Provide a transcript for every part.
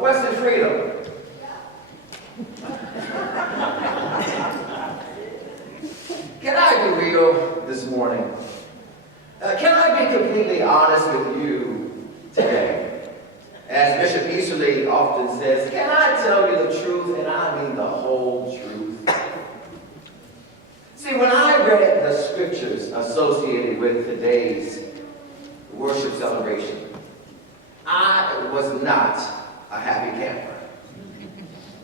Western freedom. Can I be real this morning? Can I be completely honest with you today? As Bishop Easterly often says, can I tell you the truth, and I mean the whole truth? See, when I read the scriptures associated with today's worship celebration, I was not a happy camper.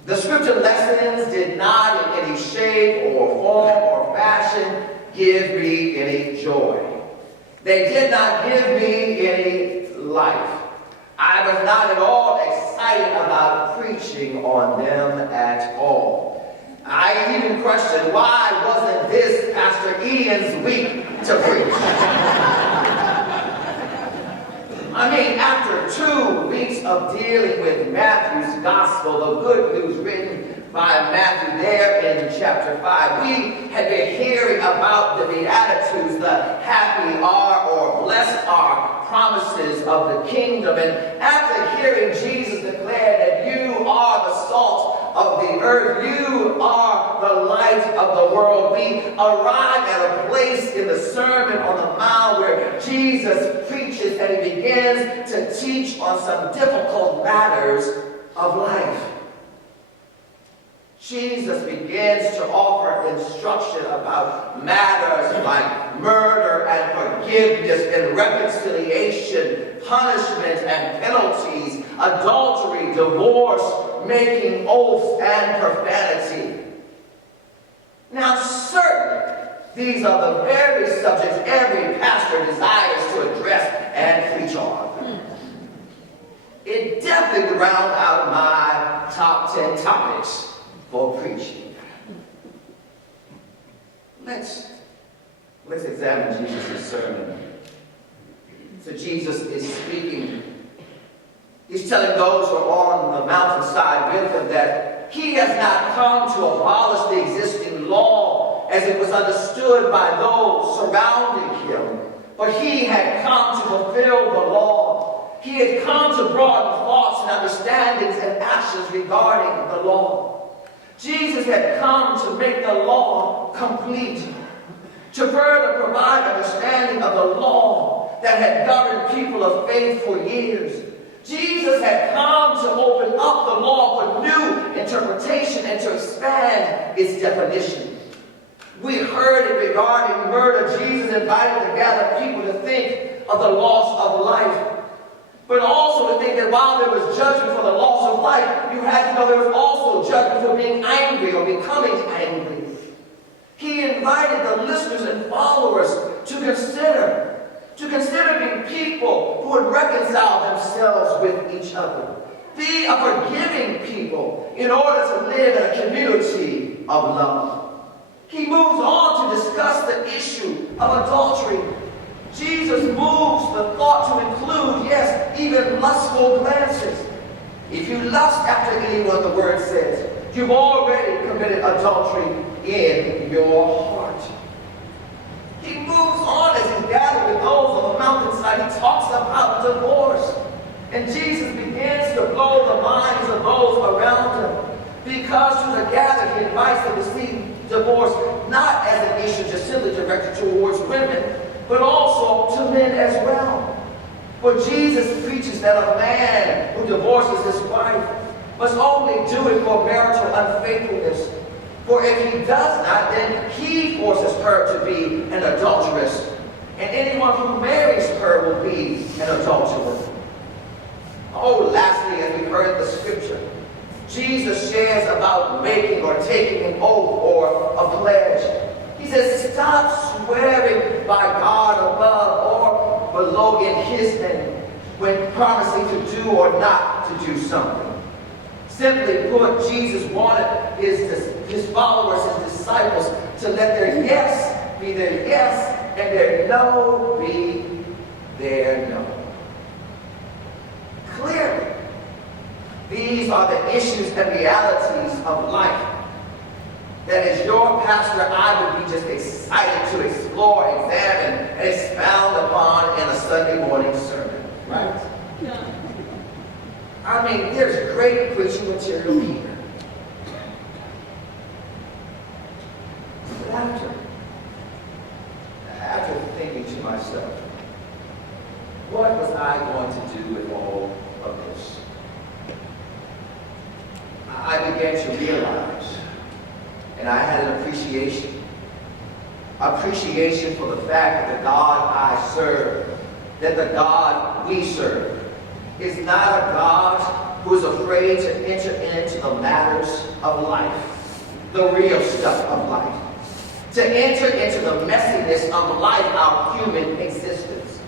The scripture lessons did not in any shape or form or fashion give me any joy. They did not give me any life. I was not at all excited about preaching on them at all. I even questioned, why wasn't this Pastor Ian's week to preach? I mean, after 2 weeks of dealing with Matthew's gospel, the good news written by Matthew there in chapter 5, we had been hearing about the Beatitudes, the happy are or blessed are promises of the kingdom. And after hearing Jesus declare that you are the salt of the earth, you are the light of the world, we arrive at a place in the Sermon on the Mount where Jesus preaches and he begins to teach on some difficult matters of life. Jesus begins to offer instruction about matters like murder and forgiveness and reconciliation, punishment and penalties, adultery, divorce, making oaths and profanity. Now, certainly, these are the very subjects every pastor desires to address and preach on. It definitely would round out my top 10 topics for preaching. Let's examine Jesus' sermon. So Jesus is speaking. He's telling those who are on the mountainside with him that he has not come to abolish the existing law as it was understood by those surrounding him, but he had come to fulfill the law. He had come to broaden thoughts and understandings and actions regarding the law. Jesus had come to make the law complete, to further provide understanding of the law that had governed people of faith for years. Jesus had come to open up the law for new interpretation and to expand its definition. We heard it regarding murder. Jesus invited to gather people to think of the loss of life, but also to think that while there was judgment for the loss of life, you had to know there was also judgment for being angry or becoming angry. He invited the listeners and followers to consider being people who would reconcile themselves with each other. Be a forgiving people in order to live in a community of love. He moves on to discuss the issue of adultery. Jesus moves the thought to include, yes, even lustful glances. If you lust after anyone, the word says, you've already committed adultery in your heart. He moves on as he gathers with those on the mountainside. He talks about divorce. And Jesus begins to blow the minds of those around him. Because to the gathered, he invites them to see divorce not as an issue just simply directed towards women, but also to men as well. For Jesus preaches that a man who divorces his wife must only do it for marital unfaithfulness. For if he does not, then he forces her to be an adulteress. And anyone who marries her will be an adulterer. Oh, lastly, as we heard the scripture, Jesus shares about making or taking an oath or a pledge. He says, stop swearing by God above or below in his name when promising to do or not to do something. Simply put, Jesus wanted his followers, his disciples, to let their yes be their yes and their no be their no. Clearly, these are the issues and realities of life that as your pastor, I would be just excited to explore, examine, and expound upon in a Sunday morning sermon. Right? Yeah. I mean, there's great preaching material here. But after thinking to myself, what was I going to do with all of this? I began to realize, and I had an appreciation for the fact that the God I serve, that the God we serve, is not a God who is afraid to enter into the matters of life, the real stuff of life, to enter into the messiness of life, our human existence.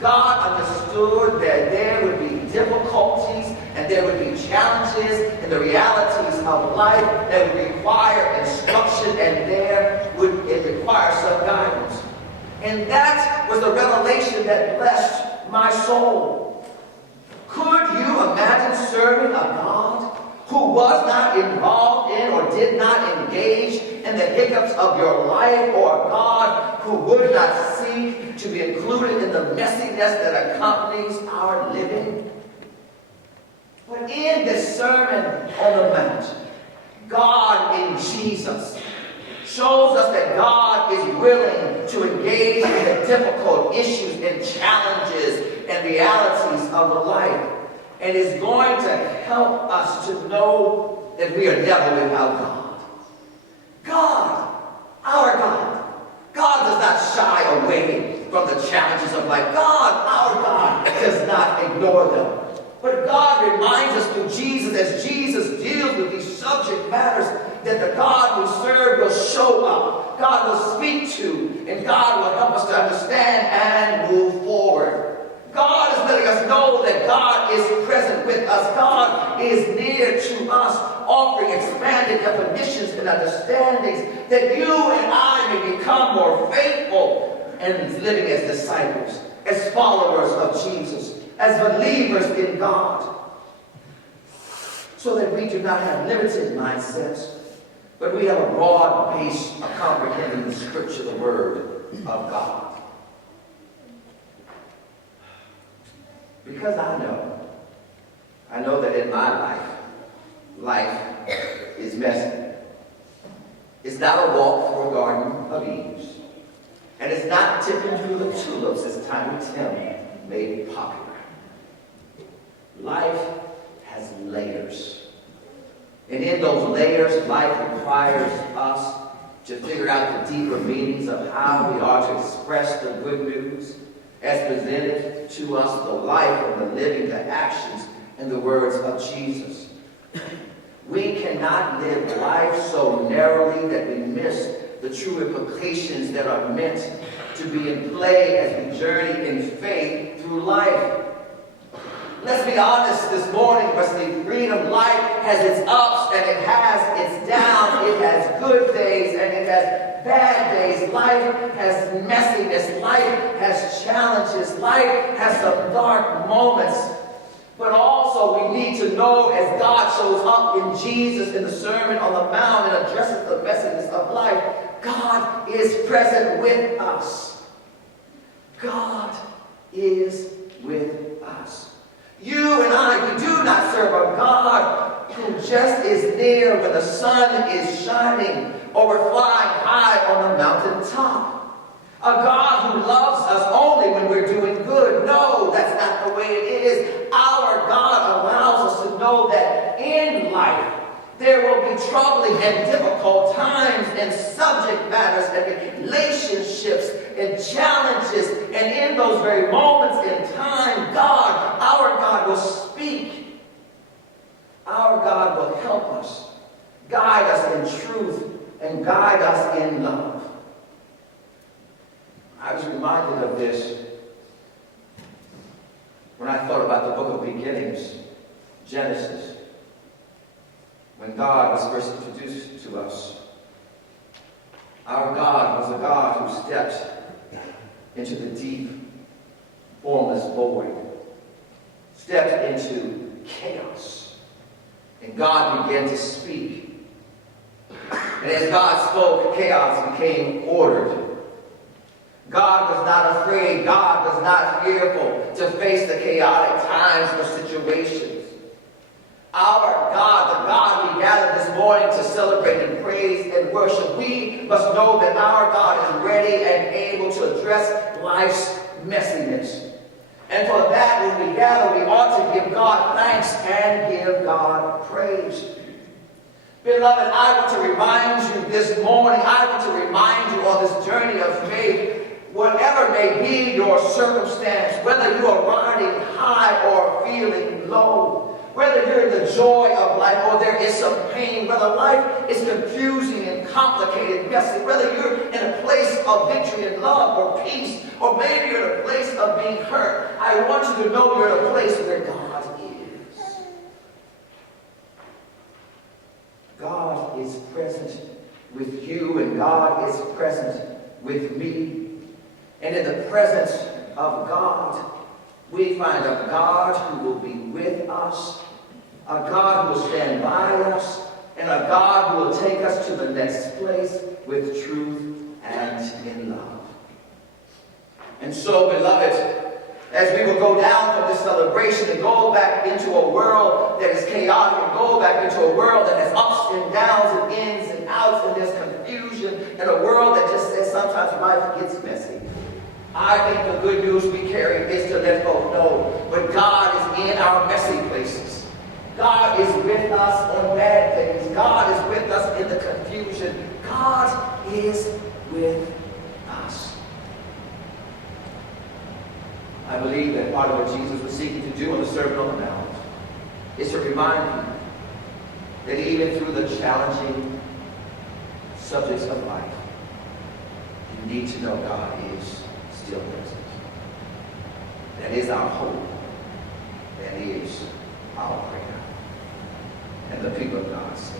God understood that there would be difficulties and there would be challenges and the realities of life that would require instruction, and there would it require some guidance. And that was the revelation that blessed my soul. Could you imagine serving a God who was not involved in or did not engage in the hiccups of your life, or a God who would not seek to be included in the messiness that accompanies our living? But in this Sermon on the Mount, God in Jesus shows us that God is willing to engage in the difficult issues and challenges and realities of life, and is going to help us to know that we are never without God. God, our God. God does not shy away from the challenges of life. God, our God, does not ignore them. But God reminds us through Jesus, as Jesus deals with these subject matters, that the God we serve will show up. God will speak to, and God will help us to understand and move forward. God is letting us know that God is present with us. God is near to us, offering expanded definitions and understandings that you and I may become more faithful and living as disciples, as followers of Jesus, as believers in God, so that we do not have limited mindsets, but we have a broad base of comprehending the Scripture, the Word of God. Because I know that in my life is messy. It's not a walk through a garden of Eve. And it's not tipping through the tulips, as Tiny Tim made popular. Life has layers. And in those layers, life requires us to figure out the deeper meanings of how we are to express the good news as presented to us, the life and the living, the actions and the words of Jesus. We cannot live life so narrowly that we miss the true implications that are meant to be in play as we journey in faith through life. Let's be honest this morning, Wesley. Freedom life has its ups and it has its downs. It has good days and it has bad days. Life has messiness. Life has challenges. Life has some dark moments. But also we need to know, as God shows up in Jesus in the Sermon on the Mount and addresses the messiness of life, God is present with us. God is with us. You and I, we do not serve a God who just is near when the sun is shining or we're flying high on the mountaintop. A God who loves us only when we're doing good. No, that's not the way it is. Our God allows us to know that in life there will be troubling and difficult times and subject matters and relationships and challenges. And in those very moments in time, God, our God, will speak. Our God will help us, guide us in truth, and guide us in love. I was reminded of this when I thought about the book of beginnings, Genesis. When God was first introduced to us, our God was a God who stepped into the deep, formless void, stepped into chaos, and God began to speak. And as God spoke, chaos became ordered. God was not afraid. God was not fearful to face the chaotic times or situations. Our God, the God we gathered this morning to celebrate and praise and worship, we must know that our God is ready and able to address life's messiness. And for that, when we gather, we ought to give God thanks and give God praise. Beloved, I want to remind you this morning, I want to remind you on this journey of faith, whatever may be your circumstance, whether you are riding high or feeling low, whether you're in the joy of life or there is some pain, whether life is confusing and complicated, messy, whether you're in a place of victory and love or peace, or maybe you're in a place of being hurt, I want you to know you're in a place where God is. God is present with you, and God is present with me. And in the presence of God, we find a God who will be with us, a God who will stand by us, and a God who will take us to the next place with truth and in love. And so, beloved, as we will go down from this celebration and go back into a world that is chaotic, and go back into a world that has ups and downs and ins and outs, and there's confusion, and a world that just says sometimes life gets messy, I think the good news we carry is to let folks know, but God is in our messy places. God is with us on bad things. God is with us in the confusion. God is with us. I believe that part of what Jesus was seeking to do on the Sermon on the Mount is to remind you that even through the challenging subjects of life, you need to know God is still present. That is our hope. That is our prayer. And the people of God say,